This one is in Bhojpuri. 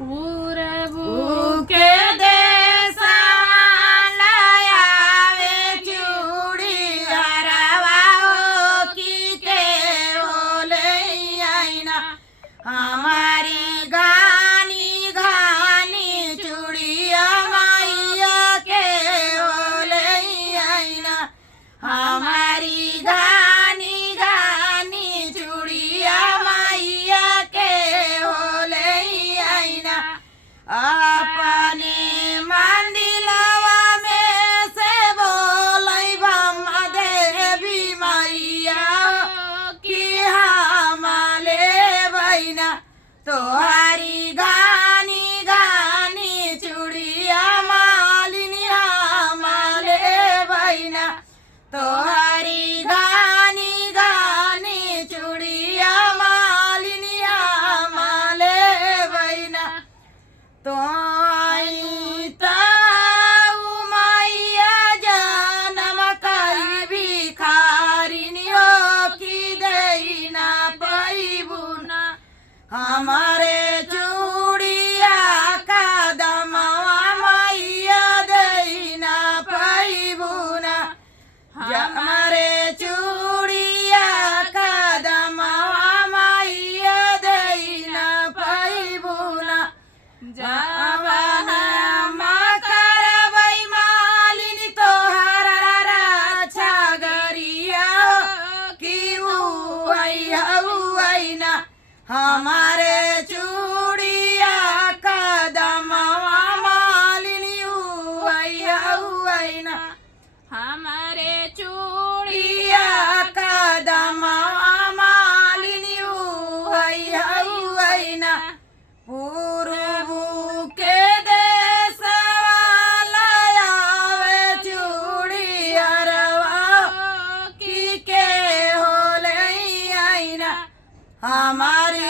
पूरबू के देशवा लायावे चूड़ी हरवा हो की के होले आईना हमारी घानी घानी चूड़िया मैया के होले आईना हमारी घानी घानी चूड़िया मैया के होले आईना अपने मंदिलवा में से बोलै ब्रह्मा देवी मैया कि हमाले बहिना तोहारी घानी घानी चूड़िया मालिनी हमाले बहिना तोहारी घानी घानी चूड़िया मालिनी हमाले बहिना तो आई ताऊ मैया जनम कई भिखारिनी हो की देना पैबुना हमारे चूड़िया कदमवा मैया देना पैबुना हमारे चूड़िया कदमवा मैया देना पैबुना जवाना मकर वै मालिनी तोहर रक्षा गरिया कि हुआइना हमारे चूड़िया कदमवा मालिनी हुआइना हमारे चूड़िया कदमवा मालिनी हुआइना पूरबू के देशवा लायावे चूड़ी हरवा की के होले आईना हमारी